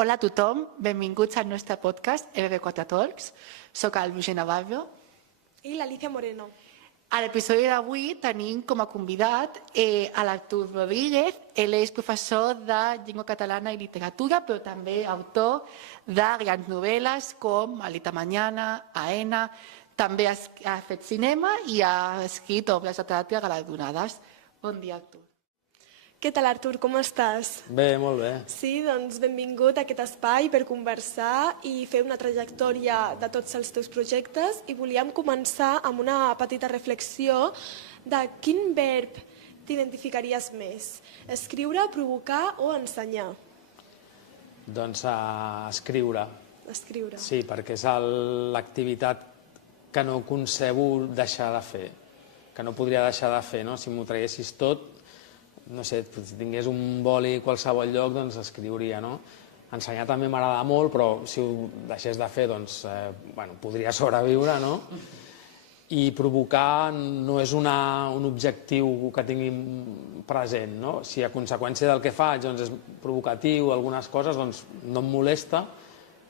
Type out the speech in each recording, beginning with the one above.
Hola a tothom, benvinguts al nostre podcast EBB4 Talks. Soc el Luigi Navarro. I l'Alicia Moreno. A l'episodi d'avui tenim com a convidat a l'Artur Rodríguez. Ell és professor de llengua catalana i literatura, però també autor de grans novel·les com Alita Mañana, Aena. També ha fet cinema i ha escrit obres de teatre galardonades. Bon dia, Artur. Què tal, Artur? Com estàs? Bé, molt bé. Sí, doncs benvingut a aquest espai per conversar i fer una trajectòria de tots els teus projectes. I volíem començar amb una petita reflexió de quin verb t'identificaries més? Escriure, provocar o ensenyar? Doncs escriure. Escriure. Sí, perquè és l'activitat que no concebo deixar de fer, que no podria deixar de fer, no? Si m'ho traguessis tot, no sé, si tingués un boli a qualsevol lloc, doncs escriuria, no? Ensenyar també m'agrada molt, però si ho deixés de fer, doncs, podria sobreviure, no? I provocar no és un objectiu que tingui present, no? Si a conseqüència del que faig doncs, és provocatiu, algunes coses, doncs no em molesta,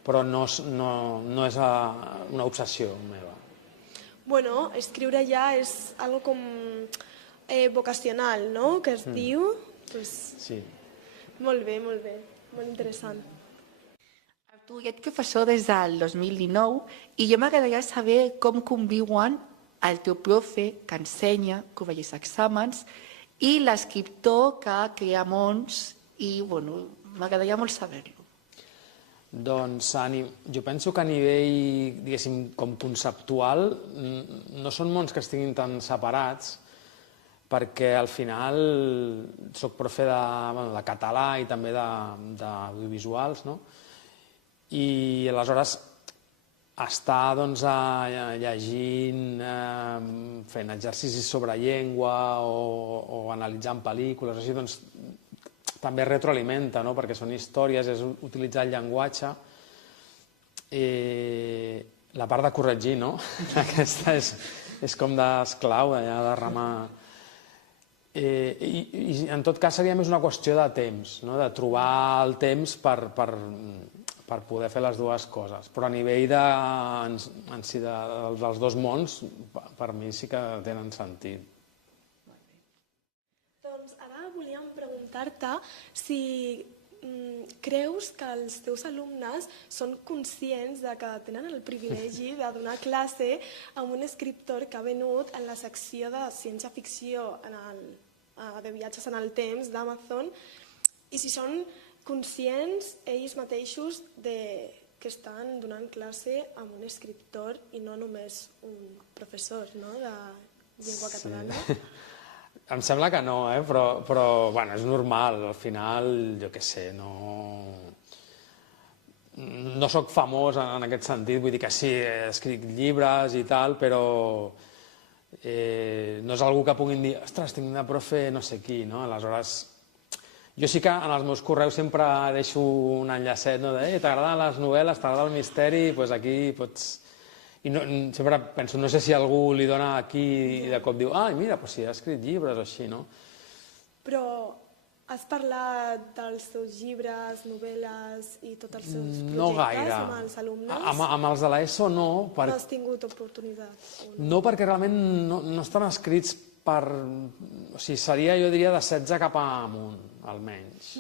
però no és una obsessió meva. Bueno, escriure ja és algo com vocacional, no?, que es diu. Sí. Molt bé, molt interessant. Artur, ets professor des del 2019 i jo m'agradaria saber com conviuen el teu profe que ensenya, que obeeix exàmens, i l'escriptor que crea mons i, m'agradaria molt saber-ho. Doncs jo penso que a nivell, diguéssim, com conceptual, no són mons que estiguin tan separats, perquè al final soc profe de català i també d'audiovisuals, no? I aleshores estar llegint, fent exercicis sobre llengua o analitzant pel·lícules, així, doncs també retroalimenta, no? Perquè són històries, és utilitzar el llenguatge. La part de corregir, no? Aquesta és com d'esclau, allà de remar. I en tot cas seria més una qüestió de temps, no? De trobar el temps per poder fer les dues coses. Però a nivell dels dos mons, per mi sí que tenen sentit. Doncs ara volíem preguntar-te si creus que els teus alumnes són conscients de que tenen el privilegi de donar classe a un escriptor que ha venut en la secció de ciència-ficció de viatges en el temps d'Amazon, i si són conscients ells mateixos que estan donant classe a un escriptor i no només un professor, no?, de llengua catalana. Em sembla que no, però és normal, al final, jo què sé, no soc famós en aquest sentit, vull dir que sí, escric llibres i tal, però no és algú que puguin dir, ostres, tinc una profe no sé qui, no? Aleshores, jo sí que en els meus correus sempre deixo un enllacet, no? T'agraden les novel·les, t'agrada el misteri, doncs aquí pots... I sempre penso, no sé si algú li dona aquí i de cop diu, mira, si ha escrit llibres o així, no? Però has parlat dels teus llibres, novel·les i tots els seus projectes amb els alumnes? Amb els de l'ESO no. No has tingut oportunitat? No, perquè realment no estan escrits per... O sigui, seria, jo diria, de 16 cap amunt, almenys.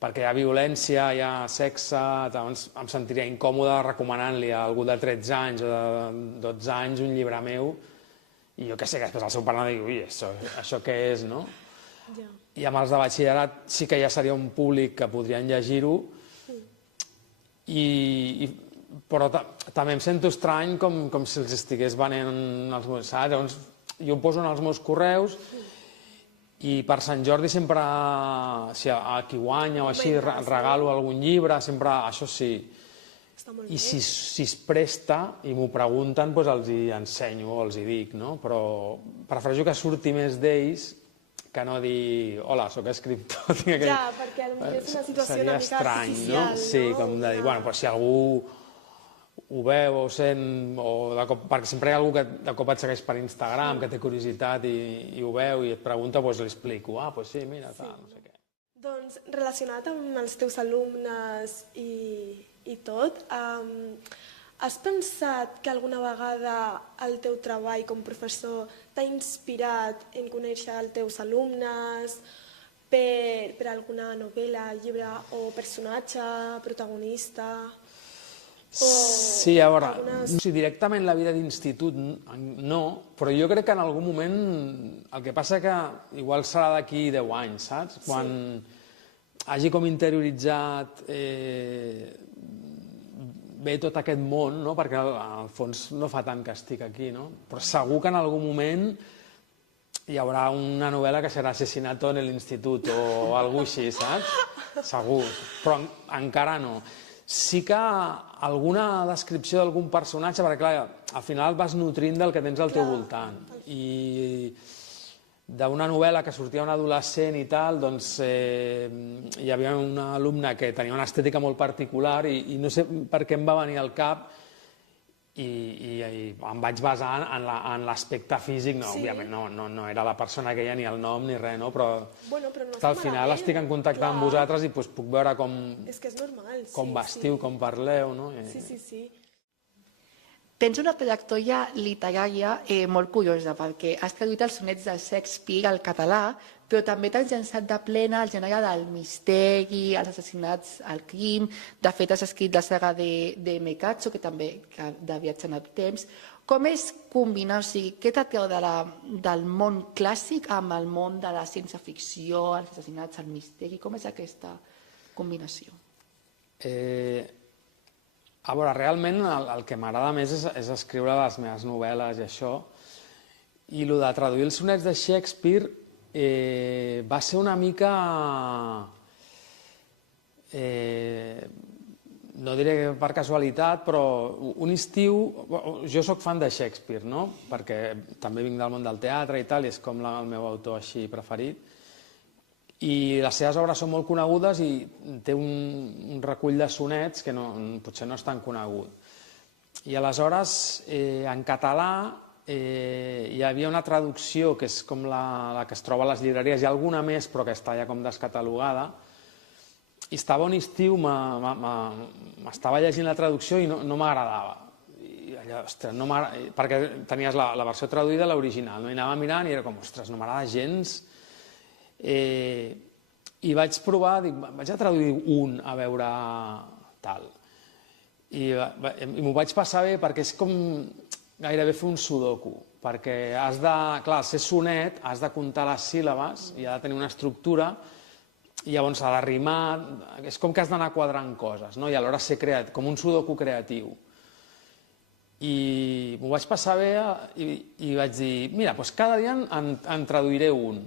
Perquè hi ha violència, hi ha sexe, llavors em sentiria incòmode recomanant-li a algú de 13 anys o de 12 anys un llibre meu i jo què sé, que després el seu pare digui, ui, això què és, no? I amb els de batxillerat sí que ja seria un públic que podrien llegir-ho, però també em sento estrany com si els estigués venent els meus... Llavors jo ho poso en els meus correus i per Sant Jordi sempre, si a qui guanya o així, regalo algun llibre, sempre, això sí. I si es presta i m'ho pregunten, doncs els hi ensenyo o els hi dic, no? Però prefereixo que surti més d'ells que no dir, hola, soc escriptor. Ja, perquè potser és una situació una mica artificial, no? Sí, com de dir, bueno, si algú ho veu o sent, perquè sempre hi ha algú que de cop et segueix per Instagram, que té curiositat i ho veu i et pregunta, doncs li explico, doncs sí, mira, tal, no sé què. Doncs relacionat amb els teus alumnes i tot, has pensat que alguna vegada el teu treball com professor t'ha inspirat en conèixer els teus alumnes per alguna novel·la, llibre o personatge, protagonista? Sí, a veure, directament la vida d'institut no, però jo crec que en algun moment, el que passa que igual serà d'aquí 10 anys, saps? Quan hagi com interioritzat bé tot aquest món, perquè al fons no fa tant que estic aquí, però segur que en algun moment hi haurà una novel·la que serà Asesinato en l'Institut o alguna cosa així, saps? Segur, però encara no. Sí que alguna descripció d'algun personatge, perquè clar, al final vas nutrint del que tens al teu voltant. I d'una novel·la que sortia un adolescent i tal, doncs hi havia una alumna que tenia una estètica molt particular i no sé per què em va venir al cap i em vaig basar en l'aspecte físic. Òbviament no era la persona aquella ni el nom ni res, però al final estic en contacte amb vosaltres i puc veure com vestiu, com parleu. Sí. Tens una trajectòria literària molt curiosa, perquè has traduït els sonets de Shakespeare al català, però també t'has llançat de plena al gènere del misteri, els assassinats, el crim. De fet, has escrit la saga de Mecazzo, que també de Viatge en el temps. Com és combinar, o sigui, què t'atreu del món clàssic amb el món de la ciència-ficció, els assassinats, el misteri? Com és aquesta combinació? A veure, realment el que m'agrada més és escriure les meves novel·les i això. I el de traduir els sonets de Shakespeare va ser una mica, no diré per casualitat, però un estiu, jo sóc fan de Shakespeare, perquè també vinc del món del teatre i tal, i és com el meu autor així preferit. I les seves obres són molt conegudes i té un recull de sonets que potser no és tan conegut. I aleshores, en català, hi havia una traducció que és com la que es troba a les llibreries, hi ha alguna més però que està ja com descatalogada, i estava un estiu, m'estava llegint la traducció i no m'agradava. Perquè tenies la versió traduïda i l'original, i anava mirant i era com, ostres, no m'agrada gens. I vaig provar, vaig a traduir a veure tal. I m'ho vaig passar bé perquè és com gairebé fer un sudoku, perquè has de, clar, ser sonet, has de comptar les síl·labes i ha de tenir una estructura i llavors ha de rimar, és com que has d'anar quadrant coses, i alhora ser creatiu, com un sudoku creatiu. I m'ho vaig passar bé i vaig dir, mira, doncs cada dia en traduiré un,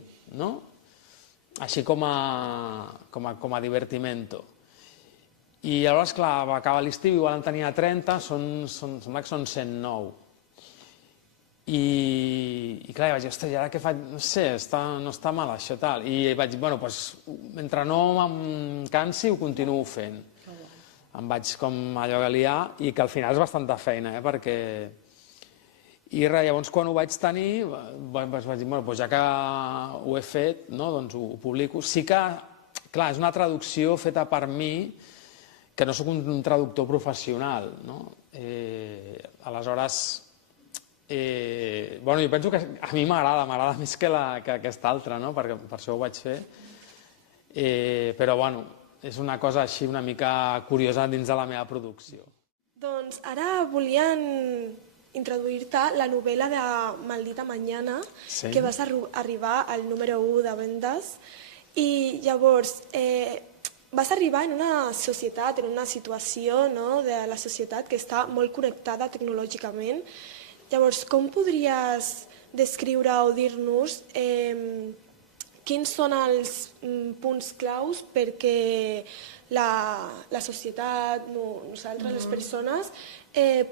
així com a divertimento. I llavors, clar, va acabar l'estiu, igual en tenia 30, sembla que són 109. I clar, vaig dir, ostres, i ara què faig? No sé, no està mal això, tal. I vaig dir, bueno, doncs, mentre no em cansi, ho continuo fent. Em vaig com allò a liar, i que al final és bastanta feina, perquè... I llavors, quan ho vaig tenir, vaig dir, bueno, ja que ho he fet, doncs ho publico. Sí que, clar, és una traducció feta per mi, que no sóc un traductor professional. Aleshores, jo penso que a mi m'agrada més que aquesta altra, perquè per això ho vaig fer. Però, bueno, és una cosa així una mica curiosa dins de la meva producció. Doncs ara volien introduir-te la novel·la de Maldita Mañana, que vas arribar al número 1 de vendes, i llavors vas arribar en una societat, en una situació de la societat que està molt connectada tecnològicament. Llavors, com podries descriure o dir-nos quins són els punts claus perquè la societat, nosaltres, les persones,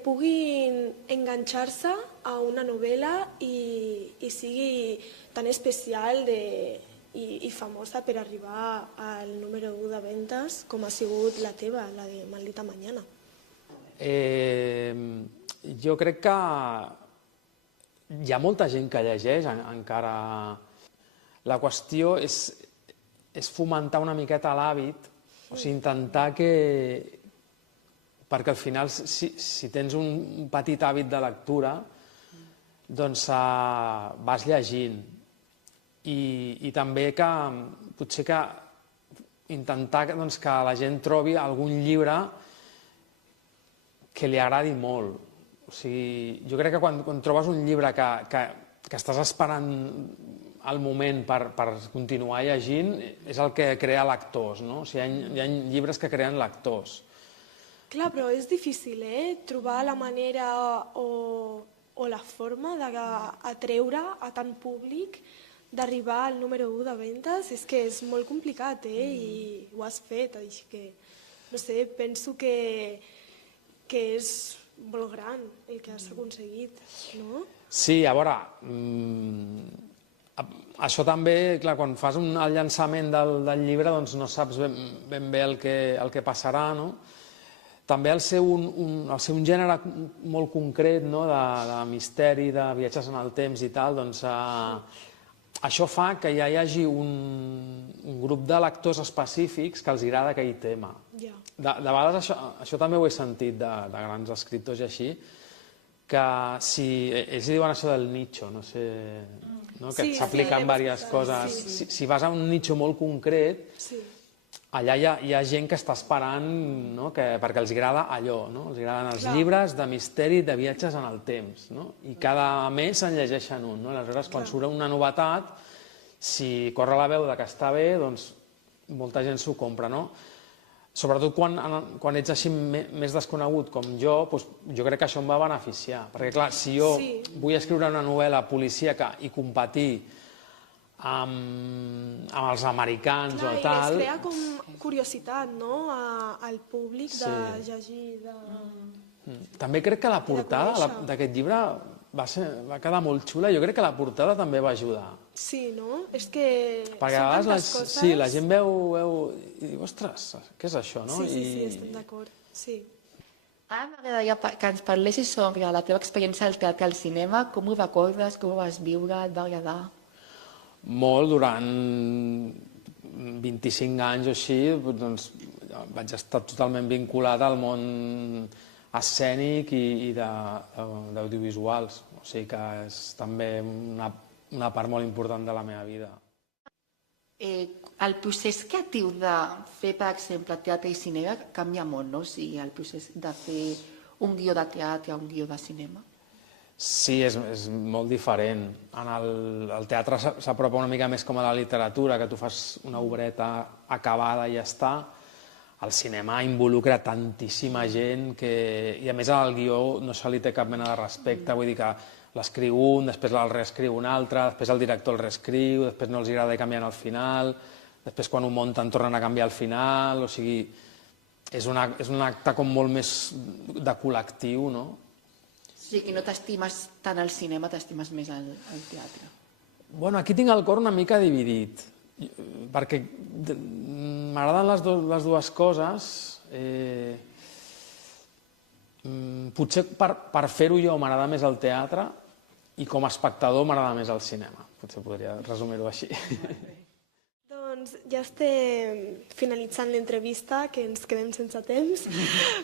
puguin enganxar-se a una novel·la i sigui tan especial i famosa per arribar al número 1 de vendes com ha sigut la teva, la de Maldita Mañana? Jo crec que hi ha molta gent que llegeix encara. La qüestió és és fomentar una miqueta l'hàbit, o sigui, intentar que... Perquè al final, si tens un petit hàbit de lectura, doncs vas llegint. I també que potser que intentar que la gent trobi algun llibre que li agradi molt. O sigui, jo crec que quan trobes un llibre que estàs esperant el moment per continuar llegint, és el que crea lectors, no? O sigui, hi ha llibres que creen lectors. Clar, però és difícil, trobar la manera o la forma d'atreure a tant públic, d'arribar al número 1 de ventes. És que és molt complicat, i ho has fet, així que, no sé, penso que és molt gran el que has aconseguit, no? Sí, a veure, això també, clar, quan fas el llançament del llibre, doncs no saps ben bé el que passarà, no? També al ser un gènere molt concret, de misteri, de viatges en el temps i tal, doncs això fa que ja hi hagi un grup de lectors específics que els agrada aquell tema. De vegades això també ho he sentit de grans escriptors i així, que si ells diuen això del nicho, no sé, que s'aplica en diverses coses. Si vas a un nicho molt concret, allà hi ha gent que està esperant perquè els agrada allò, els agraden els llibres de misteri, de viatges en el temps, i cada mes en llegeixen un. Aleshores, quan surt una novetat, si corre la veu que està bé, doncs molta gent s'ho compra. Sobretot quan ets així més desconegut com jo, jo crec que això em va beneficiar. Perquè, clar, si jo vull escriure una novel·la policíaca i competir amb els americans o tal... I es crea com curiositat, no?, al públic de llegir... També crec que la portada d'aquest llibre va quedar molt xula. Jo crec que la portada també va ajudar. Sí, no? És que perquè a vegades la gent veu i diu, ostres, què és això, no? Sí, estem d'acord, sí. Ara m'agradaria que ens parlessis sobre la teva experiència al teatre i al cinema, com ho recordes, com ho vas viure, et va agradar? Molt, durant 25 anys o així, doncs vaig estar totalment vinculat al món escènic i d'audiovisuals. O sigui que és també una part molt important de la meva vida. El procés creatiu de fer, per exemple, teatre i cinema canvia molt, no? O sigui, el procés de fer un guió de teatre o un guió de cinema. Sí, és molt diferent. El teatre s'apropa una mica més com a la literatura, que tu fas una obreta acabada i ja està. El cinema involucra tantíssima gent i a més al guió no se li té cap mena de respecte, vull dir que l'escriu un, després el reescriu un altre, després el director el reescriu, després no els agrada i canvien al final, després quan ho munten tornen a canviar al final, o sigui, és un acte com molt més de col·lectiu, no? O sigui, no t'estimes tant al cinema, t'estimes més al teatre. Bueno, aquí tinc el cor una mica dividit, perquè m'agraden les dues coses. Potser per fer-ho jo m'agrada més el teatre i com a espectador m'agrada més el cinema. Potser podria resumir-ho així. Doncs ja estem finalitzant l'entrevista, que ens quedem sense temps,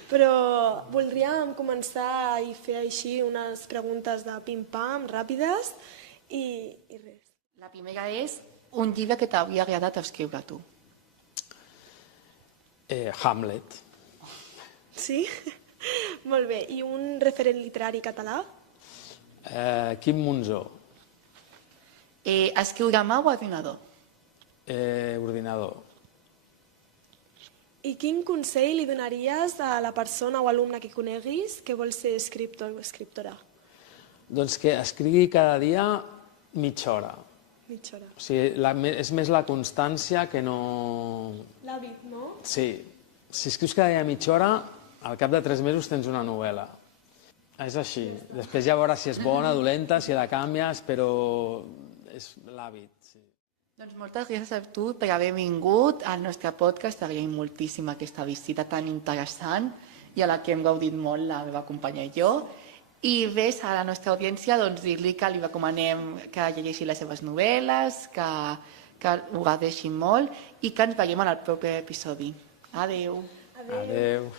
però voldríem començar i fer així unes preguntes de pim-pam, ràpides, i res. La primera és un llibre que t'hauria agradat escriure tu. Hamlet. Sí? Molt bé. I un referent literari català? Quim Monzó. Escriure a mà o ordinador? Ordinador. I quin consell li donaries a la persona o alumne que coneguis que vol ser escriptor o escriptora? Doncs que escrigui cada dia mitja hora. Mitja hora. O sigui, és més la constància que no... L'hàbit, no? Sí. Si escrius cada dia mitja hora, al cap de 3 mesos tens una novel·la. És així. Després ja veuràs si és bona, dolenta, si la canvies, però és l'hàbit. Doncs moltes gràcies a tu per haver vingut al nostre podcast. T'agraïm moltíssim aquesta visita tan interessant i a la que hem gaudit molt la meva companya i jo. I res, a la nostra audiència dir-li que li recomanem que llegeixi les seves novel·les, que ho gaudeixin molt i que ens veiem en el proper episodi. Adeu. Adeu.